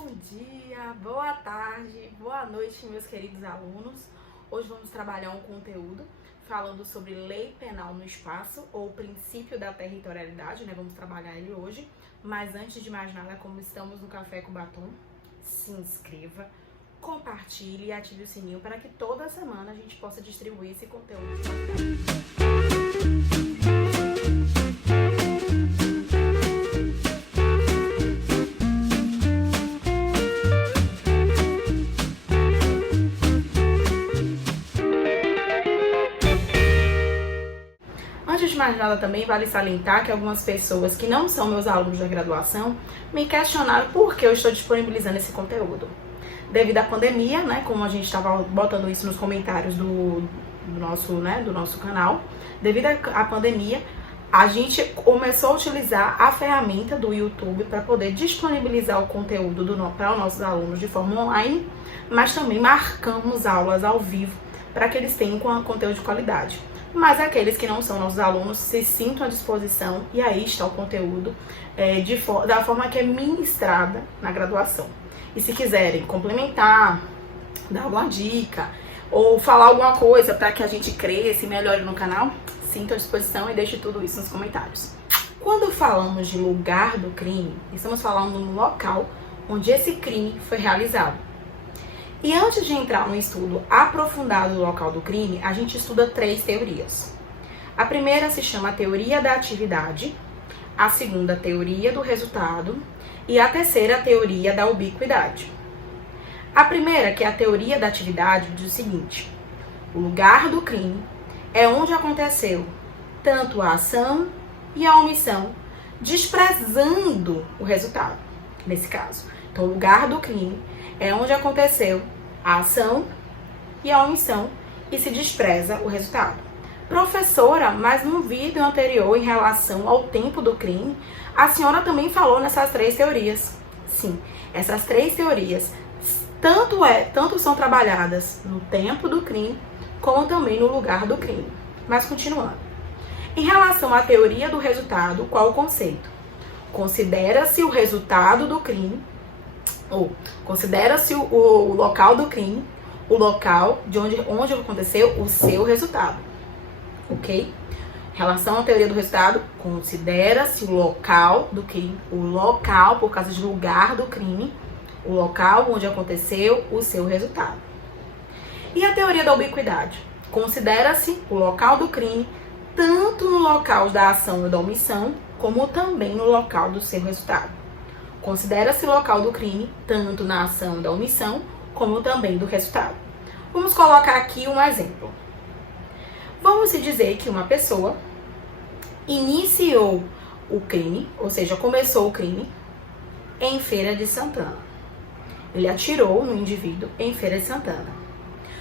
Bom dia, boa tarde, boa noite, meus queridos alunos. Hoje vamos trabalhar um conteúdo falando sobre lei penal no espaço, ou princípio da territorialidade, né? Vamos trabalhar ele hoje. Mas antes de mais nada, como estamos no Café com Batom, se inscreva, compartilhe e ative o sininho para que toda semana a gente possa distribuir esse conteúdo. Antes de mais nada, também vale salientar que algumas pessoas que não são meus alunos da graduação me questionaram por que eu estou disponibilizando esse conteúdo. Devido à pandemia, né, como a gente estava botando isso nos comentários do nosso canal, devido à pandemia, a gente começou a utilizar a ferramenta do YouTube para poder disponibilizar o conteúdo para os nossos alunos de forma online, mas também marcamos aulas ao vivo para que eles tenham conteúdo de qualidade. Mas aqueles que não são nossos alunos se sintam à disposição, e aí está o conteúdo da forma que é ministrada na graduação. E se quiserem complementar, dar alguma dica ou falar alguma coisa para que a gente cresça e melhore no canal, sintam à disposição e deixe tudo isso nos comentários. Quando falamos de lugar do crime, estamos falando no local onde esse crime foi realizado. E antes de entrar no estudo aprofundado do local do crime, a gente estuda 3 teorias. A primeira se chama teoria da atividade, a segunda, teoria do resultado, e a terceira, teoria da ubiquidade. A primeira, que é a teoria da atividade, diz o seguinte: o lugar do crime é onde aconteceu tanto a ação e a omissão, desprezando o resultado, nesse caso. Então, o lugar do crime é onde aconteceu a ação e a omissão e se despreza o resultado. Professora, mas no vídeo anterior em relação ao tempo do crime, a senhora também falou nessas 3 teorias. Sim, essas 3 teorias tanto são trabalhadas no tempo do crime, como também no lugar do crime. Mas continuando. Em relação à teoria do resultado, qual o conceito? Considera-se o resultado do crime, ou considera-se o local do crime, o local de onde aconteceu o seu resultado, ok? Em relação à teoria do resultado, considera-se o local do crime, o local, por causa de lugar do crime, o local onde aconteceu o seu resultado. E a teoria da ubiquidade? Considera-se o local do crime, tanto no local da ação ou da omissão, como também no local do seu resultado. Considera-se o local do crime, tanto na ação da omissão, como também do resultado. Vamos colocar aqui um exemplo. Vamos dizer que uma pessoa iniciou o crime, ou seja, começou o crime, em Feira de Santana. Ele atirou no indivíduo em Feira de Santana.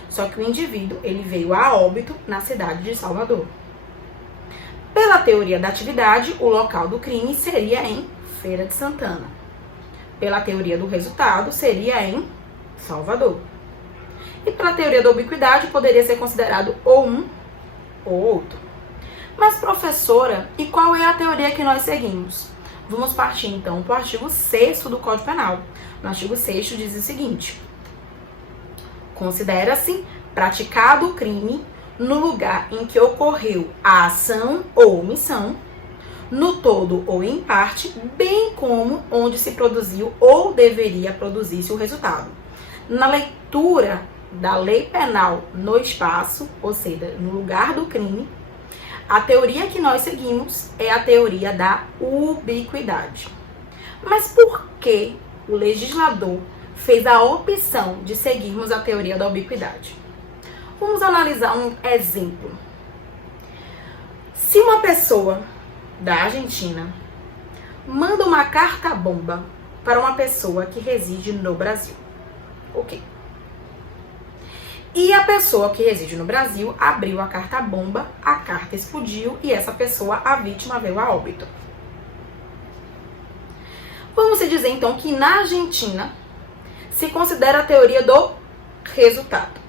Só que o indivíduo, ele veio a óbito na cidade de Salvador. Pela teoria da atividade, o local do crime seria em Feira de Santana. Pela teoria do resultado, seria em Salvador. E pela teoria da ubiquidade, poderia ser considerado ou um ou outro. Mas, professora, e qual é a teoria que nós seguimos? Vamos partir, então, para o artigo 6º do Código Penal. No artigo 6º diz o seguinte: considera-se praticado o crime no lugar em que ocorreu a ação ou omissão, no todo ou em parte, bem como onde se produziu ou deveria produzir-se o resultado. Na leitura da lei penal no espaço, ou seja, no lugar do crime, a teoria que nós seguimos é a teoria da ubiquidade. Mas por que o legislador fez a opção de seguirmos a teoria da ubiquidade? Vamos analisar um exemplo. Se uma pessoa da Argentina manda uma carta-bomba para uma pessoa que reside no Brasil, ok? E a pessoa que reside no Brasil abriu a carta-bomba, a carta explodiu e essa pessoa, a vítima, veio a óbito. Vamos dizer então que na Argentina se considera a teoria do resultado.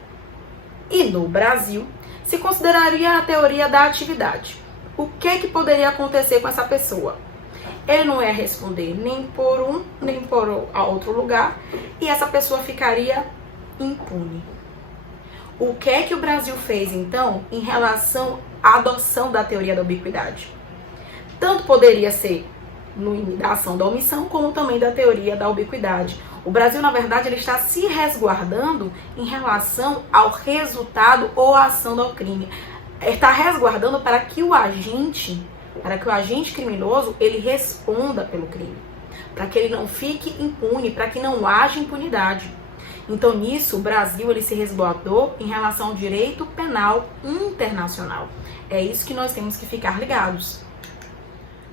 E no Brasil se consideraria a teoria da atividade. O que poderia acontecer com essa pessoa? Ele não ia responder nem por um, nem por for a outro lugar e essa pessoa ficaria impune. O que é que o Brasil fez, então, em relação à adoção da teoria da ubiquidade? Tanto poderia ser da ação da omissão, como também da teoria da ubiquidade. O Brasil, na verdade, ele está se resguardando em relação ao resultado ou à ação do crime. Ele está resguardando para que o agente criminoso, ele responda pelo crime. Para que ele não fique impune, para que não haja impunidade. Então, nisso, o Brasil ele se resguardou em relação ao direito penal internacional. É isso que nós temos que ficar ligados.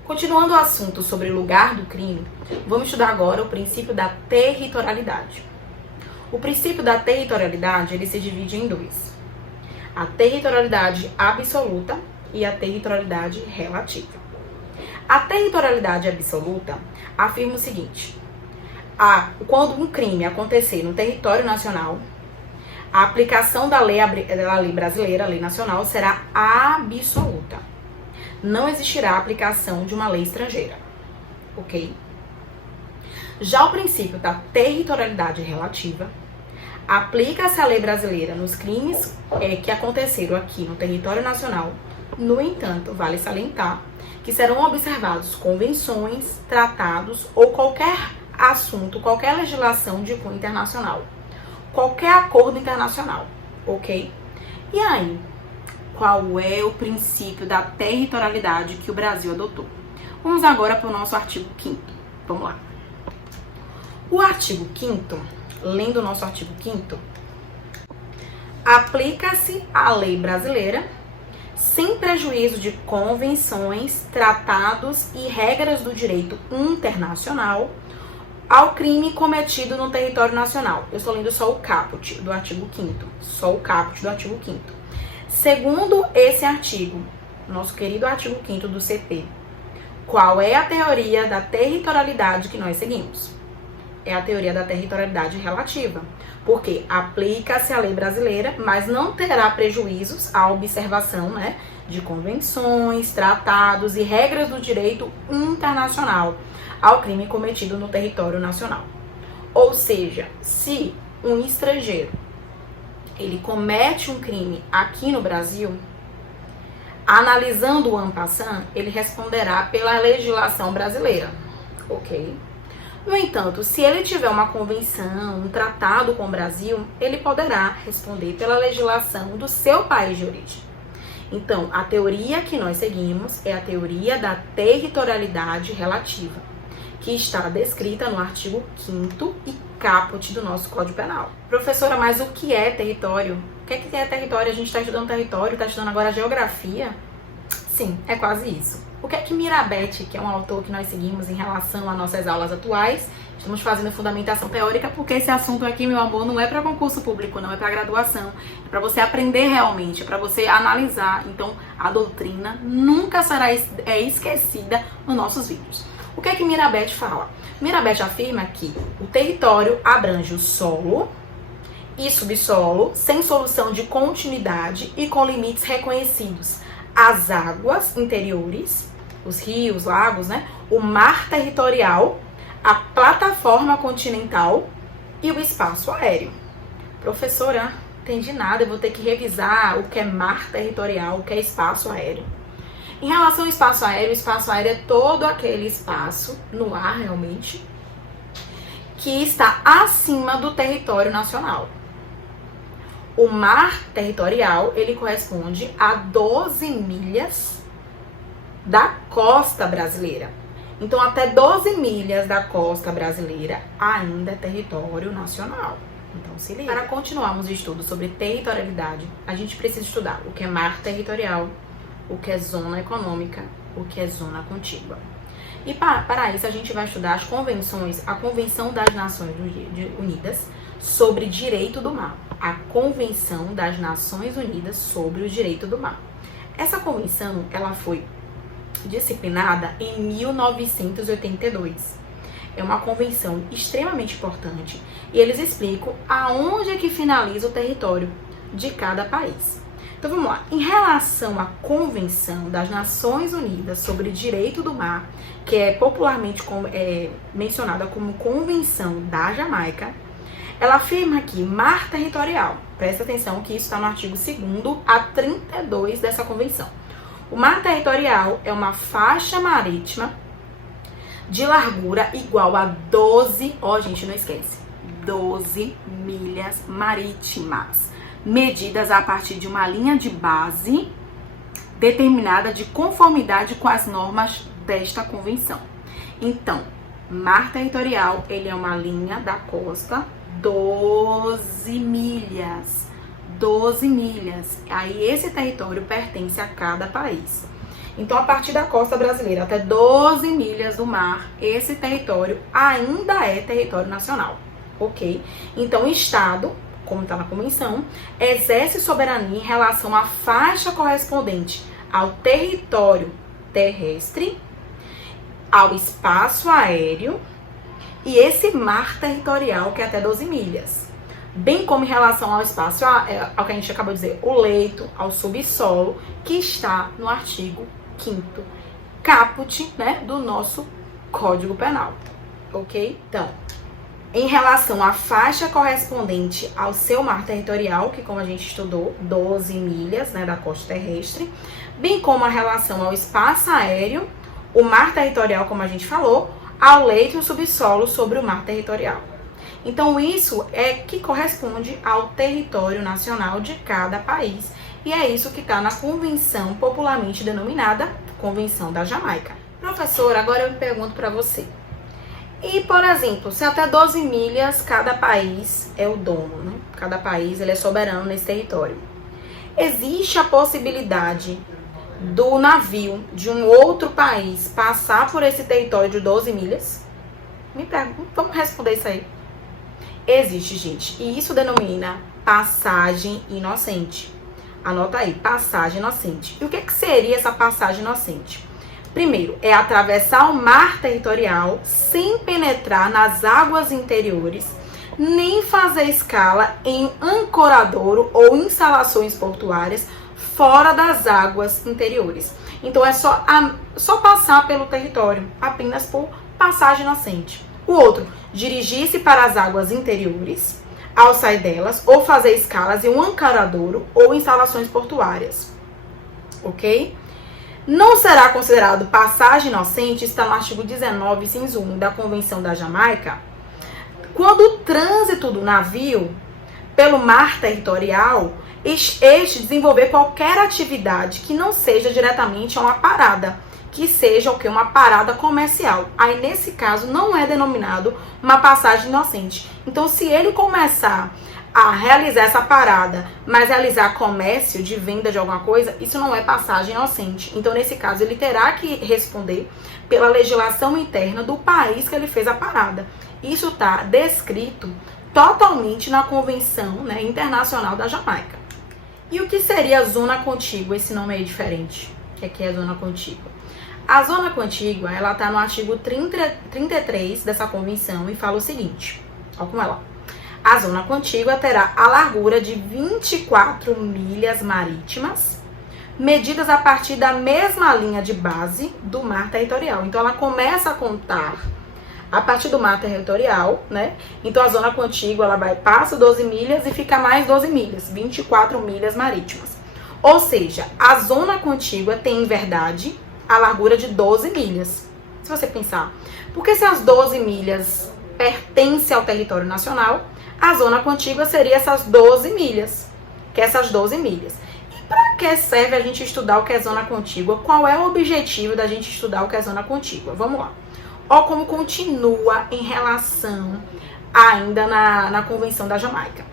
Continuando o assunto sobre o lugar do crime, vamos estudar agora o princípio da territorialidade. O princípio da territorialidade ele se divide em dois: a territorialidade absoluta e a territorialidade relativa. A territorialidade absoluta afirma o seguinte: quando um crime acontecer no território nacional, a aplicação da lei brasileira, a lei nacional, será absoluta. Não existirá a aplicação de uma lei estrangeira, ok? Já o princípio da territorialidade relativa, aplica-se a lei brasileira nos crimes que aconteceram aqui no território nacional. No entanto, vale salientar que serão observados convenções, tratados ou qualquer assunto, qualquer legislação de cunho internacional, qualquer acordo internacional, ok? E aí, qual é o princípio da territorialidade que o Brasil adotou? Vamos agora para o nosso artigo 5º. Vamos lá. O artigo 5º, lendo o nosso artigo 5º, aplica-se à lei brasileira sem prejuízo de convenções, tratados e regras do direito internacional ao crime cometido no território nacional. Eu estou lendo só o caput do artigo 5º, só o caput do artigo 5º. Segundo esse artigo, nosso querido artigo 5º do CP, qual é a teoria da territorialidade que nós seguimos? É a teoria da territorialidade relativa, porque aplica-se a lei brasileira, mas não terá prejuízos à observação, de convenções, tratados e regras do direito internacional ao crime cometido no território nacional. Ou seja, se um estrangeiro ele comete um crime aqui no Brasil, analisando o en passant, ele responderá pela legislação brasileira, ok? No entanto, se ele tiver uma convenção, um tratado com o Brasil, ele poderá responder pela legislação do seu país de origem. Então, a teoria que nós seguimos é a teoria da territorialidade relativa, que está descrita no artigo 5º e caput do nosso Código Penal. Professora, mas o que é território? O que é território? A gente está estudando território, está estudando agora geografia? Sim, é quase isso. O que é que Mirabete, que é um autor que nós seguimos em relação às nossas aulas atuais, estamos fazendo fundamentação teórica, porque esse assunto aqui, meu amor, não é para concurso público, não é para graduação, é para você aprender realmente, é para você analisar. Então, a doutrina nunca será esquecida nos nossos vídeos. O que é que Mirabete fala? Mirabete afirma que o território abrange o solo e subsolo, sem solução de continuidade e com limites reconhecidos. As águas interiores, os rios, lagos, o mar territorial, a plataforma continental e o espaço aéreo. Professora, entendi nada, eu vou ter que revisar o que é mar territorial, o que é espaço aéreo. Em relação ao espaço aéreo, o espaço aéreo é todo aquele espaço no ar, realmente, que está acima do território nacional. O mar territorial, ele corresponde a 12 milhas da costa brasileira. Então, até 12 milhas da costa brasileira ainda é território nacional. Então, se liga. Para continuarmos o estudo sobre territorialidade, a gente precisa estudar o que é mar territorial, o que é zona econômica, o que é zona contígua. E para isso a gente vai estudar as convenções, a Convenção das Nações Unidas sobre Direito do Mar, a Convenção das Nações Unidas sobre o Direito do Mar. Essa convenção, ela foi disciplinada em 1982. É uma convenção extremamente importante e eles explicam aonde é que finaliza o território de cada país. Então vamos lá. Em relação à Convenção das Nações Unidas sobre Direito do Mar, que é popularmente mencionada como Convenção da Jamaica, ela afirma que mar territorial, presta atenção que isso está no artigo 2º a 32 dessa convenção. O mar territorial é uma faixa marítima de largura igual a 12, gente, não esquece, 12 milhas marítimas, medidas a partir de uma linha de base determinada de conformidade com as normas desta convenção. Então, mar territorial, ele é uma linha da costa, 12 milhas. 12 milhas. Aí esse território pertence a cada país. Então, a partir da costa brasileira até 12 milhas do mar, esse território ainda é território nacional, ok? Então, o Estado, como está na convenção, exerce soberania em relação à faixa correspondente ao território terrestre, ao espaço aéreo e esse mar territorial que é até 12 milhas. Bem como em relação ao espaço, ao que a gente acabou de dizer, o leito, ao subsolo, que está no artigo 5º caput, né, do nosso Código Penal, ok? Então, em relação à faixa correspondente ao seu mar territorial, que como a gente estudou, 12 milhas, né, da costa terrestre, bem como a relação ao espaço aéreo, o mar territorial, como a gente falou, ao leito e o subsolo sobre o mar territorial. Então, isso é que corresponde ao território nacional de cada país. E é isso que está na convenção popularmente denominada Convenção da Jamaica. Professor, agora eu me pergunto para você. E, por exemplo, se até 12 milhas cada país é o dono, né? Cada país ele é soberano nesse território. Existe a possibilidade do navio de um outro país passar por esse território de 12 milhas? Me pergunto, vamos responder isso aí. Existe, gente, e isso denomina passagem inocente. Anota aí, passagem inocente. E o que seria essa passagem inocente? Primeiro, é atravessar o mar territorial sem penetrar nas águas interiores, nem fazer escala em ancoradouro ou instalações portuárias fora das águas interiores. Então, é só passar pelo território, apenas por passagem inocente. O outro, dirigir-se para as águas interiores, ao sair delas, ou fazer escalas em um ancoradouro ou instalações portuárias. Ok? Não será considerado passagem inocente, está no artigo 19, inciso 1 da Convenção da Jamaica, quando o trânsito do navio pelo mar territorial, este desenvolver qualquer atividade que não seja diretamente uma parada, que seja o que? Uma parada comercial. Aí, nesse caso, não é denominado uma passagem inocente. Então, se ele começar a realizar essa parada, mas realizar comércio de venda de alguma coisa, isso não é passagem inocente. Então, nesse caso, ele terá que responder pela legislação interna do país que ele fez a parada. Isso está descrito totalmente na Convenção, né, Internacional da Jamaica. E o que seria a zona contígua? Esse nome aí é diferente. O que é a zona contígua? A zona contígua, ela está no artigo 33 dessa convenção e fala o seguinte, olha como ela. A zona contígua terá a largura de 24 milhas marítimas, medidas a partir da mesma linha de base do mar territorial. Então, ela começa a contar a partir do mar territorial, né? Então, a zona contígua, ela passa 12 milhas e fica mais 12 milhas, 24 milhas marítimas. Ou seja, a zona contígua tem, em verdade, a largura de 12 milhas. Se você pensar, porque se as 12 milhas pertencem ao território nacional, a zona contígua seria essas 12 milhas, que é essas 12 milhas. E para que serve a gente estudar o que é zona contígua? Qual é o objetivo da gente estudar o que é zona contígua? Vamos lá. Olha como continua em relação ainda na Convenção da Jamaica.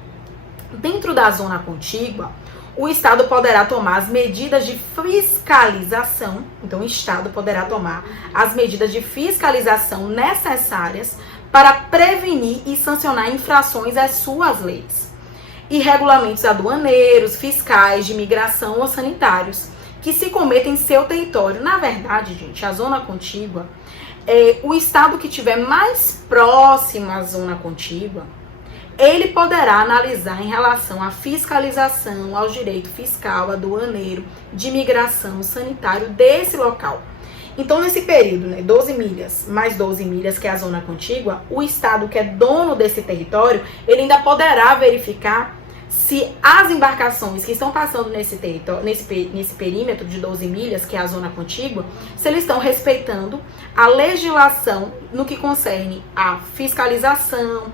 Dentro da zona contígua, o Estado poderá tomar as medidas de fiscalização. Então, o Estado poderá tomar as medidas de fiscalização necessárias para prevenir e sancionar infrações às suas leis. E regulamentos aduaneiros, fiscais, de imigração ou sanitários, que se cometem em seu território. Na verdade, gente, a zona contígua, o Estado que estiver mais próximo à zona contígua, ele poderá analisar em relação à fiscalização, ao direito fiscal, aduaneiro, de imigração, sanitário desse local. Então, nesse período, né, 12 milhas mais 12 milhas, que é a zona contígua, o Estado que é dono desse território, ele ainda poderá verificar se as embarcações que estão passando nesse território, nesse perímetro de 12 milhas, que é a zona contígua, se eles estão respeitando a legislação no que concerne a fiscalização,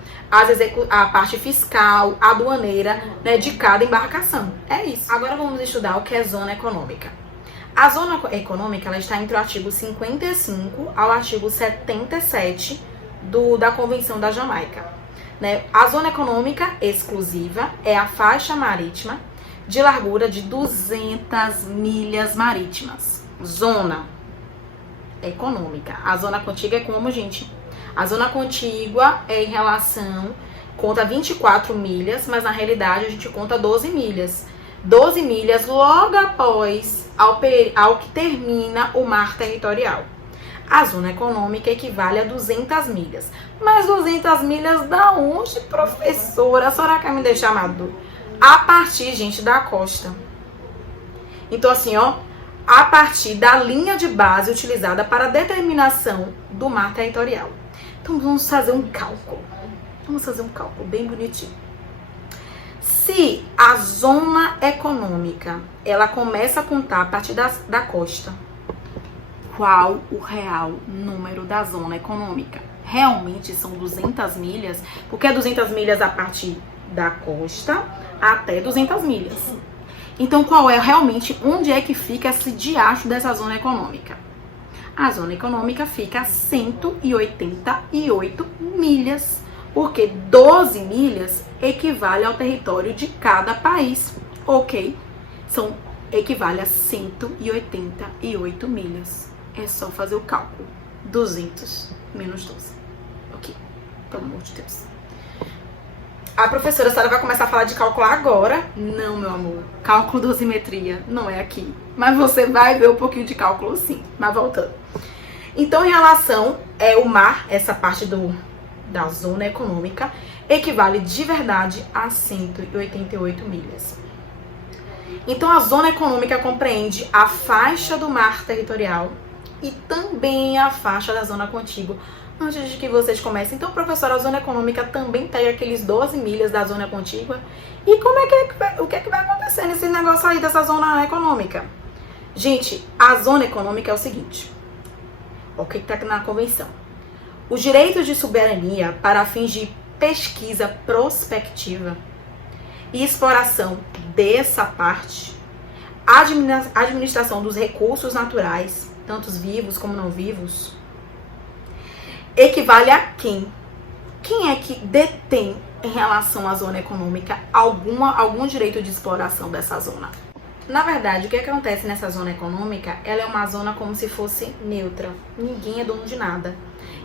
a parte fiscal, aduaneira, né, de cada embarcação. É isso. Agora vamos estudar o que é zona econômica. A zona econômica ela está entre o artigo 55 ao artigo 77 da Convenção da Jamaica. Né? A zona econômica exclusiva é a faixa marítima de largura de 200 milhas marítimas. Zona econômica. A zona contígua é como, gente? A zona contígua é em relação, conta 24 milhas, mas na realidade a gente conta 12 milhas. 12 milhas logo após ao que termina o mar territorial. A zona econômica equivale a 200 milhas. Mas 200 milhas da onde, professora? A senhora quer me deixar maduro? A partir, gente, da costa. Então, assim, ó, a partir da linha de base utilizada para a determinação do mar territorial. Então, vamos fazer um cálculo. Vamos fazer um cálculo bem bonitinho. Se a zona econômica, ela começa a contar a partir da costa, qual o real número da zona econômica? Realmente são 200 milhas, porque é 200 milhas a partir da costa até 200 milhas. Então, qual é realmente, onde é que fica esse diacho dessa zona econômica? A zona econômica fica a 188 milhas, porque 12 milhas equivale ao território de cada país, ok? Equivale a 188 milhas. É só fazer o cálculo. 200 menos 12. Ok, pelo amor de Deus. A professora Sara vai começar a falar de cálculo agora. Não, meu amor. Cálculo dosimetria não é aqui. Mas você vai ver um pouquinho de cálculo sim. Mas voltando. Então, em relação o mar, essa parte da zona econômica, equivale de verdade a 188 milhas. Então, a zona econômica compreende a faixa do mar territorial e também a faixa da zona contígua. Antes de que vocês comecem, então, professora, a zona econômica também pega aqueles 12 milhas da zona contígua. E como o que é que vai acontecer nesse negócio aí dessa zona econômica? Gente, a zona econômica é o seguinte. O que está na convenção? Os direitos de soberania para fins de pesquisa prospectiva e exploração dessa parte, administração dos recursos naturais, tanto vivos como não vivos, equivale a quem? Quem é que detém em relação à zona econômica algum direito de exploração dessa zona? Na verdade, o que acontece nessa zona econômica, ela é uma zona como se fosse neutra. Ninguém é dono de nada.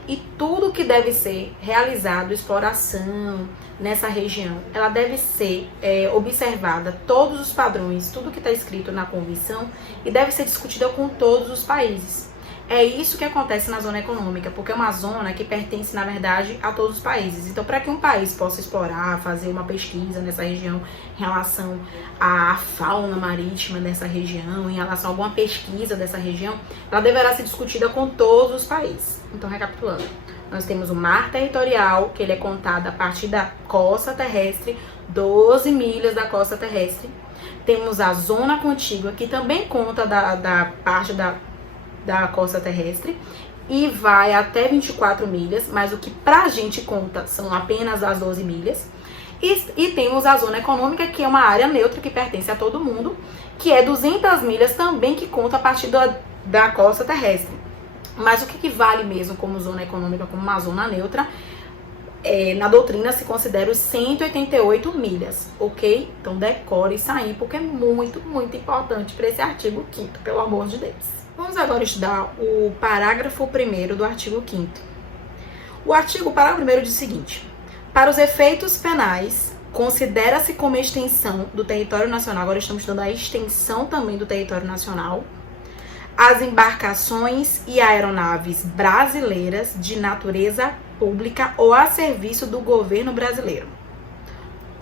E tudo que deve ser realizado, exploração nessa região, ela deve ser observada, todos os padrões, tudo que está escrito na convenção, e deve ser discutida com todos os países. É isso que acontece na zona econômica, porque é uma zona que pertence, na verdade, a todos os países. Então, para que um país possa explorar, fazer uma pesquisa nessa região em relação à fauna marítima dessa região, em relação a alguma pesquisa dessa região, ela deverá ser discutida com todos os países. Então, recapitulando, nós temos o mar territorial, que ele é contado a partir da costa terrestre, 12 milhas da costa terrestre. Temos a zona contígua, que também conta da parte da costa terrestre e vai até 24 milhas, mas o que pra gente conta são apenas as 12 milhas. E temos a zona econômica, que é uma área neutra que pertence a todo mundo, que é 200 milhas também, que conta a partir da costa terrestre. Mas o que vale mesmo como zona econômica, como uma zona neutra, na doutrina se considera os 188 milhas, ok? Então decore isso aí, porque é muito, muito importante para esse artigo 5º, pelo amor de Deus. Vamos agora estudar o parágrafo 1º do artigo 5º. O parágrafo 1º diz o seguinte: para os efeitos penais, considera-se como extensão do território nacional, agora estamos estudando a extensão também do território nacional, as embarcações e aeronaves brasileiras de natureza pública ou a serviço do governo brasileiro.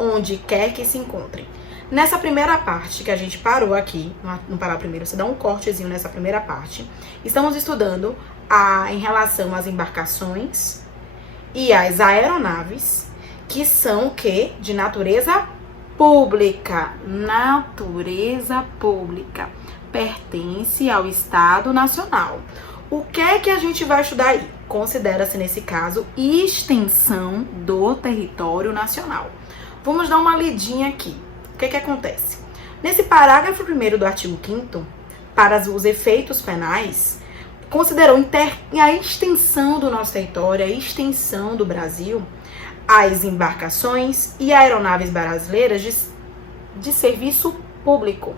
onde quer que se encontrem. Nessa primeira parte que a gente parou aqui, no parar primeiro, você dá um cortezinho nessa primeira parte, estamos estudando em relação às embarcações e às aeronaves, que são o quê? De natureza pública. Natureza pública. Pertence ao Estado Nacional. O que é que a gente vai estudar aí? Considera-se, nesse caso, extensão do território nacional. Vamos dar uma lidinha aqui. O que é que acontece? Nesse parágrafo 1º do artigo 5º, para os efeitos penais, considerou a extensão do nosso território, a extensão do Brasil, as embarcações e aeronaves brasileiras de serviço público.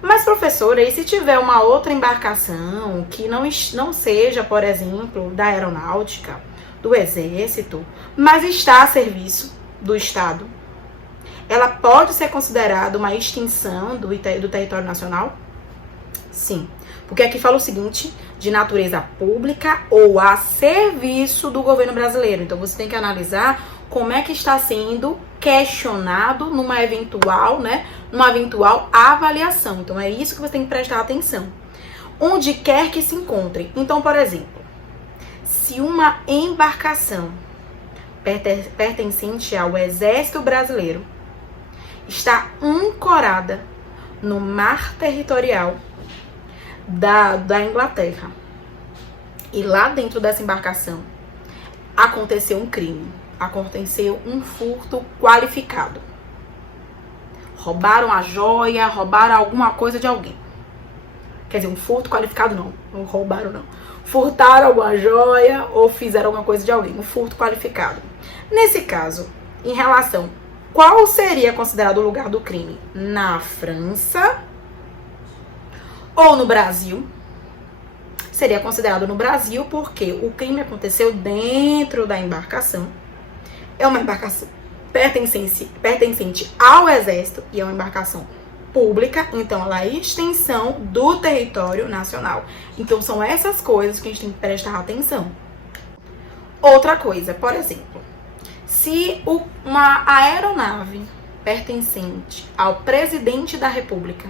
Mas, professora, e se tiver uma outra embarcação que não seja, por exemplo, da aeronáutica, do exército, mas está a serviço do Estado, ela pode ser considerada uma extensão do território nacional? Sim, porque aqui fala o seguinte, de natureza pública ou a serviço do governo brasileiro. Então, você tem que analisar como é que está sendo questionado numa eventual avaliação. Então, é isso que você tem que prestar atenção. Onde quer que se encontre. Então, por exemplo, se uma embarcação pertencente ao Exército Brasileiro está ancorada no mar territorial da Inglaterra e lá dentro dessa embarcação aconteceu um crime, aconteceu um furto qualificado, roubaram a joia, roubaram alguma coisa de alguém, quer dizer, um furto qualificado não roubaram não, furtaram alguma joia ou fizeram alguma coisa de alguém, um furto qualificado. Nesse caso, em relação, qual seria considerado o lugar do crime? Na França ou no Brasil? Seria considerado no Brasil porque o crime aconteceu dentro da embarcação. É uma embarcação pertencente ao Exército e é uma embarcação pública, então ela é extensão do território nacional. Então são essas coisas que a gente tem que prestar atenção. Outra coisa, por exemplo, se uma aeronave pertencente ao presidente da República,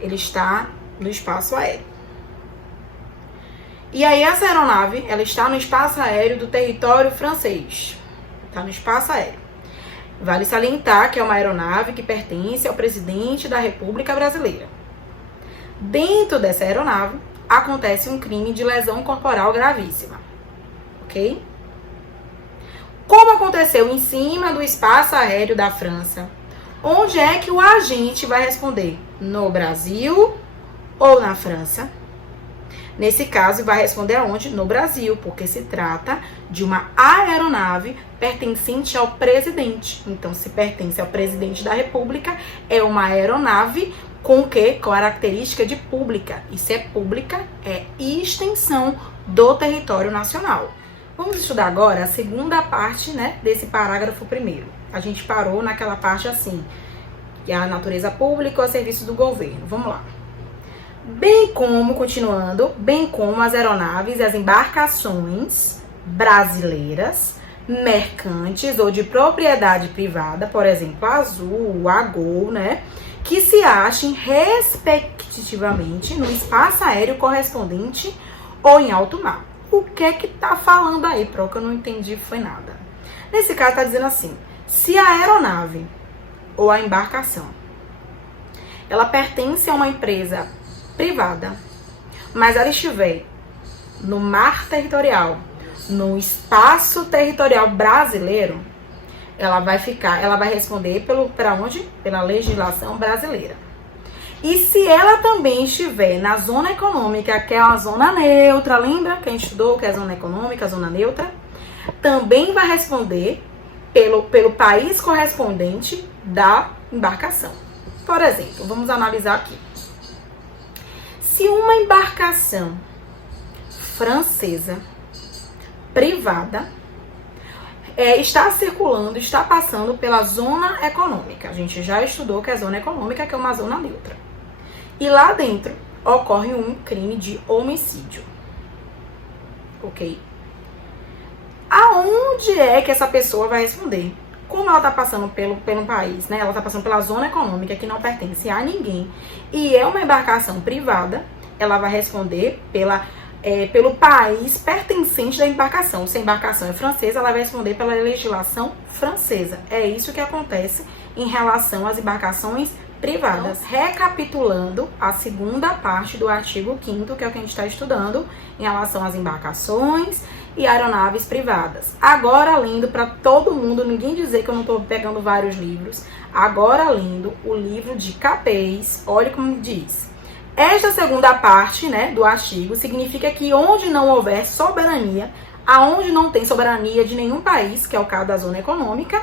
ele está no espaço aéreo. E aí essa aeronave, ela está no espaço aéreo do território francês. Está no espaço aéreo. Vale salientar que é uma aeronave que pertence ao presidente da República Brasileira. Dentro dessa aeronave, acontece um crime de lesão corporal gravíssima. Ok? Como aconteceu em cima do espaço aéreo da França, onde é que o agente vai responder? No Brasil ou na França? Nesse caso, vai responder aonde? No Brasil, porque se trata de uma aeronave pertencente ao presidente. Então, se pertence ao presidente da República, é uma aeronave com o quê? Com característica de pública. E se é pública, é extensão do território nacional. Vamos estudar agora a segunda parte, né, desse parágrafo primeiro. A gente parou naquela parte assim, que é a natureza pública ou a serviço do governo. Vamos lá. Bem como as aeronaves e as embarcações brasileiras, mercantes ou de propriedade privada, por exemplo, a Azul, a Gol, né, que se achem respectivamente no espaço aéreo correspondente ou em alto mar. O que é que tá falando aí, Pro? Que eu não entendi, foi nada. Nesse caso, tá dizendo assim, se a aeronave ou a embarcação, ela pertence a uma empresa privada, mas ela estiver no mar territorial, no espaço territorial brasileiro, ela vai responder para onde? Pela legislação brasileira. E se ela também estiver na zona econômica, que é uma zona neutra, lembra que a gente estudou que é a zona econômica, a zona neutra? Também vai responder pelo país correspondente da embarcação. Por exemplo, vamos analisar aqui. Se uma embarcação francesa privada está circulando, está passando pela zona econômica, a gente já estudou que é a zona econômica, que é uma zona neutra, e lá dentro ocorre um crime de homicídio, ok? Aonde é que essa pessoa vai responder? como ela está passando pelo país, né? Ela está passando pela zona econômica que não pertence a ninguém e é uma embarcação privada, ela vai responder pelo país pertencente da embarcação. Se a embarcação é francesa, ela vai responder pela legislação francesa. É isso que acontece em relação às embarcações privadas. Então, recapitulando a segunda parte do artigo 5º, que é o que a gente está estudando em relação às embarcações e aeronaves privadas. Agora lendo para todo mundo, ninguém dizer que eu não estou pegando vários livros, agora lendo o livro de Capês, olha como diz. Esta segunda parte, né, do artigo significa que onde não houver soberania, aonde não tem soberania de nenhum país, que é o caso da zona econômica,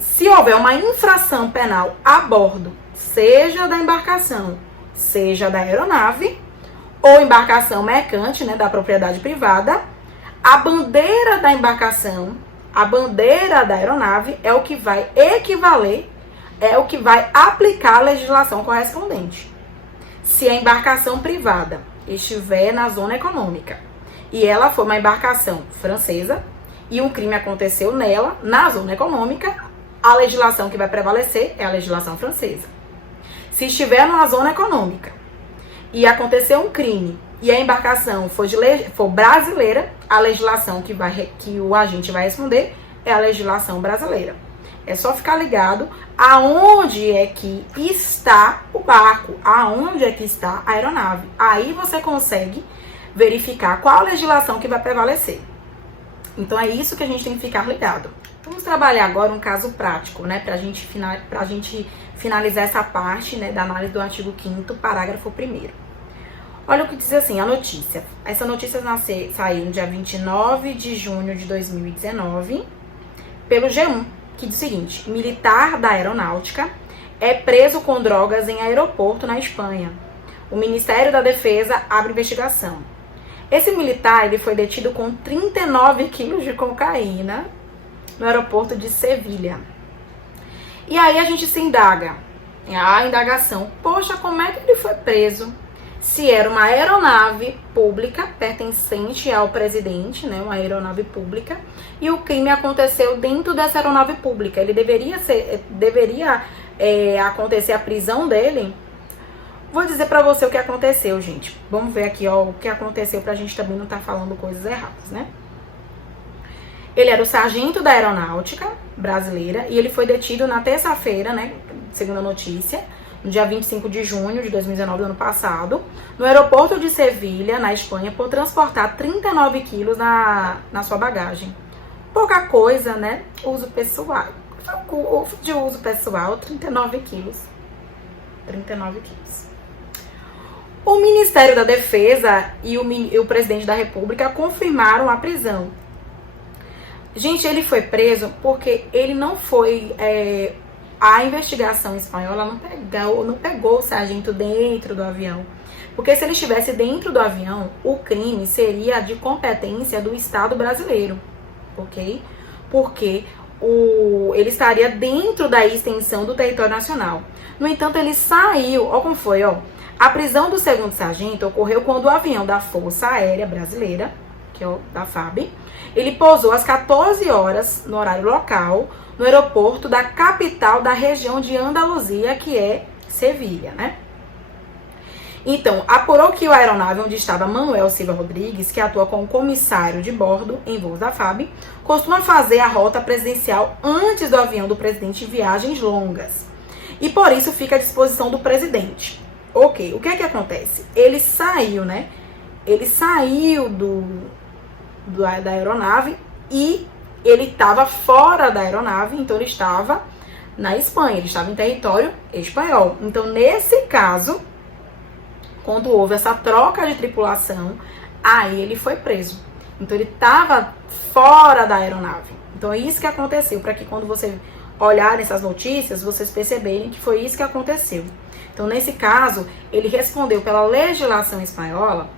se houver uma infração penal a bordo, seja da embarcação, seja da aeronave, ou embarcação mercante, né, da propriedade privada, a bandeira da embarcação, a bandeira da aeronave é o que vai equivaler, é o que vai aplicar a legislação correspondente. Se a embarcação privada estiver na zona econômica e ela for uma embarcação francesa e um crime aconteceu nela, na zona econômica, a legislação que vai prevalecer é a legislação francesa. Se estiver numa zona econômica e aconteceu um crime e a embarcação for brasileira, a legislação que o agente vai responder é a legislação brasileira. É só ficar ligado aonde é que está o barco, aonde é que está a aeronave. Aí você consegue verificar qual a legislação que vai prevalecer. Então é isso que a gente tem que ficar ligado. Vamos trabalhar agora um caso prático, né, pra gente finalizar essa parte, né, da análise do artigo 5º, parágrafo 1º. Olha o que diz assim, a notícia. Essa notícia saiu no dia 29 de junho de 2019, pelo G1, que diz o seguinte: militar da aeronáutica é preso com drogas em aeroporto na Espanha. O Ministério da Defesa abre investigação. Esse militar ele foi detido com 39 quilos de cocaína no aeroporto de Sevilha. E aí a gente se indaga, a indagação, poxa, como é que ele foi preso? Se era uma aeronave pública pertencente ao presidente, né, uma aeronave pública, e o crime aconteceu dentro dessa aeronave pública. Ele deveria acontecer a prisão dele. Vou dizer pra você o que aconteceu, gente. Vamos ver aqui, ó, o que aconteceu pra gente também não estar falando coisas erradas, né? Ele era o sargento da aeronáutica brasileira e ele foi detido na terça-feira, né, segundo a notícia, no dia 25 de junho de 2019, do ano passado, no aeroporto de Sevilha, na Espanha, por transportar 39 quilos na sua bagagem. Pouca coisa, né? Uso pessoal. De uso pessoal, 39 quilos. 39 quilos. O Ministério da Defesa e o presidente da República confirmaram a prisão. Gente, ele foi preso porque ele não foi... a investigação espanhola não pegou o sargento dentro do avião. Porque se ele estivesse dentro do avião, o crime seria de competência do Estado brasileiro, ok? Porque ele estaria dentro da extensão do território nacional. No entanto, ele saiu, ó como foi, ó. A prisão do segundo sargento ocorreu quando o avião da Força Aérea Brasileira, que é o da FAB, ele pousou às 14 horas no horário local, no aeroporto da capital da região de Andaluzia, que é Sevilha, né? Então, apurou que a aeronave onde estava Manuel Silva Rodrigues, que atua como comissário de bordo em voos da FAB, costuma fazer a rota presidencial antes do avião do presidente em viagens longas. E por isso fica à disposição do presidente. Ok, o que é que acontece? Ele saiu, né? Ele saiu da aeronave e ele estava fora da aeronave, então ele estava na Espanha, ele estava em território espanhol. Então, nesse caso, quando houve essa troca de tripulação, aí ele foi preso. Então, ele estava fora da aeronave. Então, é isso que aconteceu, para que quando você olhar essas notícias, vocês perceberem que foi isso que aconteceu. Então, nesse caso, ele respondeu pela legislação espanhola,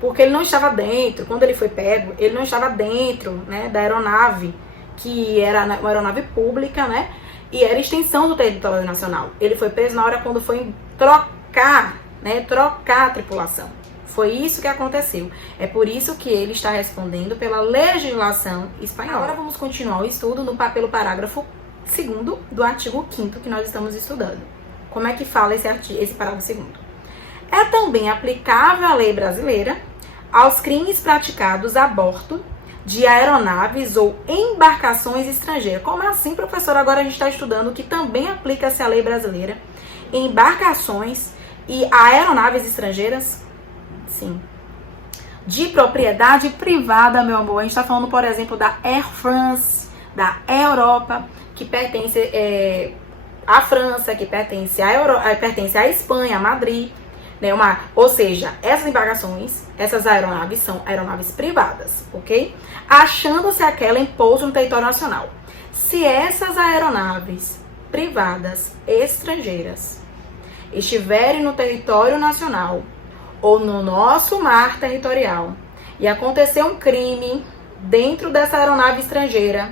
porque ele não estava dentro, quando ele foi pego, ele não estava dentro, né, da aeronave, que era uma aeronave pública, né, e era extensão do território nacional. Ele foi preso na hora quando foi trocar a tripulação. Foi isso que aconteceu. É por isso que ele está respondendo pela legislação espanhola. Agora vamos continuar o estudo pelo parágrafo 2º do artigo 5º que nós estamos estudando. Como é que fala esse parágrafo 2º? É também aplicável a lei brasileira aos crimes praticados a bordo de aeronaves ou embarcações estrangeiras. Como assim, professor? Agora a gente está estudando que também aplica-se a lei brasileira em embarcações e aeronaves estrangeiras? Sim. De propriedade privada, meu amor. A gente está falando, por exemplo, da Air France, da Europa, que pertence à França, que pertence à Espanha, a Madrid. Né? Ou seja, essas embarcações, essas aeronaves são aeronaves privadas, ok? Achando-se aquela em pouso no território nacional. Se essas aeronaves privadas estrangeiras estiverem no território nacional ou no nosso mar territorial e acontecer um crime dentro dessa aeronave estrangeira,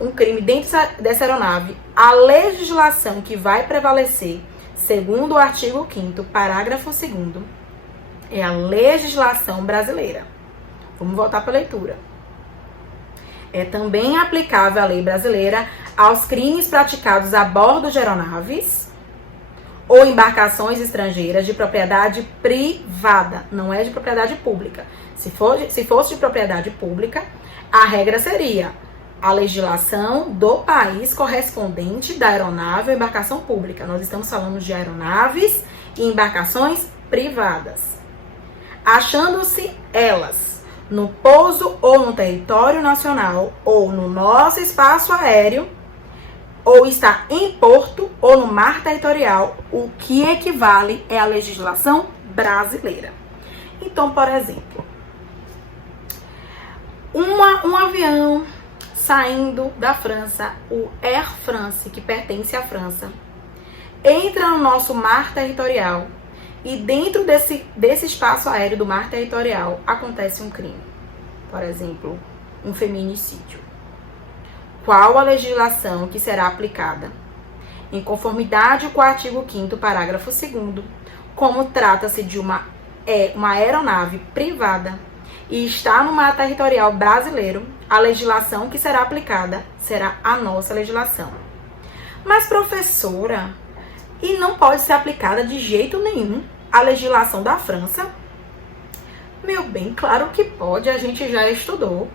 um crime dentro dessa aeronave, a legislação que vai prevalecer, segundo o artigo 5º, parágrafo 2º, é a legislação brasileira. Vamos voltar para a leitura. É também aplicável a lei brasileira aos crimes praticados a bordo de aeronaves ou embarcações estrangeiras de propriedade privada, não é de propriedade pública. Se fosse de propriedade pública, a regra seria a legislação do país correspondente da aeronave ou embarcação pública. Nós estamos falando de aeronaves e embarcações privadas. Achando-se elas no pouso ou no território nacional ou no nosso espaço aéreo, ou está em porto ou no mar territorial, o que equivale é a legislação brasileira. Então, por exemplo, um avião saindo da França, o Air France, que pertence à França, entra no nosso mar territorial e dentro desse espaço aéreo do mar territorial acontece um crime. Por exemplo, um feminicídio. Qual a legislação que será aplicada? Em conformidade com o artigo 5º, parágrafo 2º, como trata-se de uma aeronave privada e está no mar territorial brasileiro, a legislação que será aplicada será a nossa legislação. Mas, professora, e não pode ser aplicada de jeito nenhum a legislação da França? Meu bem, claro que pode, a gente já estudou.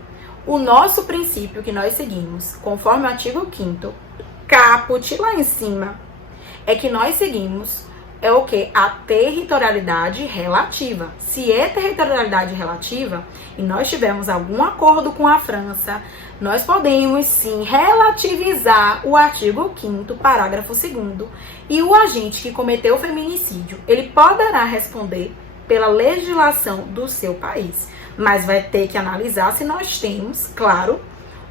O nosso princípio que nós seguimos, conforme o artigo 5º, caput lá em cima, é que nós seguimos o que? A territorialidade relativa. Se é territorialidade relativa e nós tivermos algum acordo com a França, nós podemos sim relativizar o artigo 5º, parágrafo 2º, e o agente que cometeu o feminicídio, ele poderá responder pela legislação do seu país. Mas vai ter que analisar se nós temos, claro,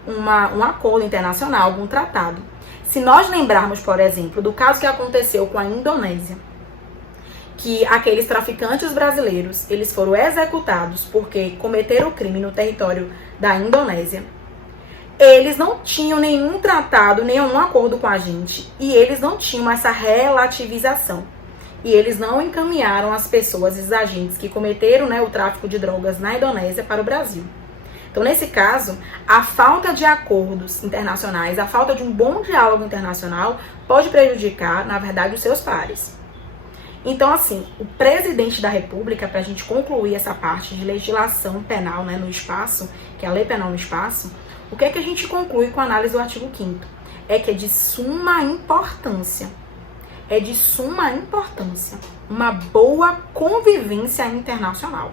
um acordo internacional, algum tratado. Se nós lembrarmos, por exemplo, do caso que aconteceu com a Indonésia, que aqueles traficantes brasileiros, eles foram executados porque cometeram o crime no território da Indonésia, eles não tinham nenhum tratado, nenhum acordo com a gente, e eles não tinham essa relativização. E eles não encaminharam as pessoas, os agentes que cometeram, o tráfico de drogas na Indonésia para o Brasil. Então, nesse caso, a falta de acordos internacionais, a falta de um bom diálogo internacional pode prejudicar, na verdade, os seus pares. Então, assim, o presidente da República, para a gente concluir essa parte de legislação penal, no espaço, que é a lei penal no espaço, o que é que a gente conclui com a análise do artigo 5º? É que é de suma importância. É de suma importância uma boa convivência internacional.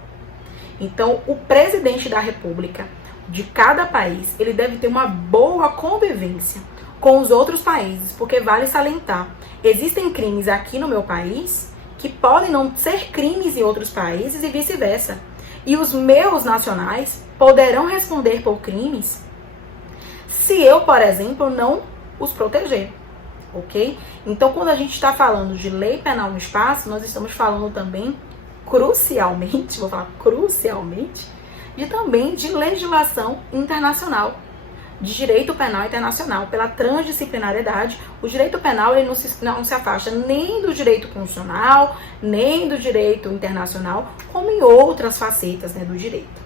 Então, o presidente da República de cada país, ele deve ter uma boa convivência com os outros países, porque vale salientar, existem crimes aqui no meu país que podem não ser crimes em outros países e vice-versa. E os meus nacionais poderão responder por crimes se eu, por exemplo, não os proteger. Ok? Então, quando a gente está falando de lei penal no espaço, nós estamos falando também, crucialmente, também de legislação internacional. de direito penal internacional. Pela transdisciplinariedade, o direito penal ele não se afasta nem do direito constitucional, nem do direito internacional, como em outras facetas, né, do direito.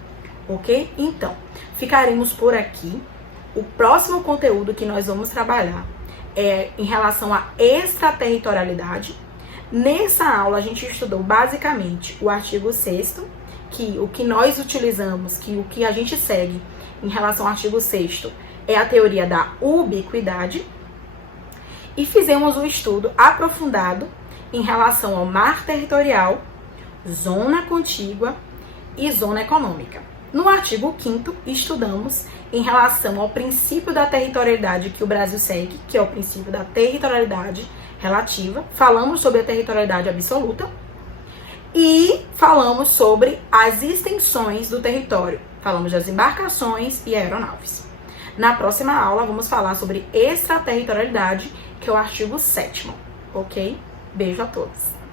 Ok? Então, ficaremos por aqui. O próximo conteúdo que nós vamos trabalhar é em relação à extraterritorialidade. Nessa aula, a gente estudou basicamente o artigo 6º, que o que nós utilizamos, que o que a gente segue em relação ao artigo 6º é a teoria da ubiquidade. E fizemos um estudo aprofundado em relação ao mar territorial, zona contígua e zona econômica. No artigo 5º, estudamos em relação ao princípio da territorialidade que o Brasil segue, que é o princípio da territorialidade relativa. Falamos sobre a territorialidade absoluta e falamos sobre as extensões do território. Falamos das embarcações e aeronaves. Na próxima aula, vamos falar sobre extraterritorialidade, que é o artigo 7º, ok? Beijo a todos!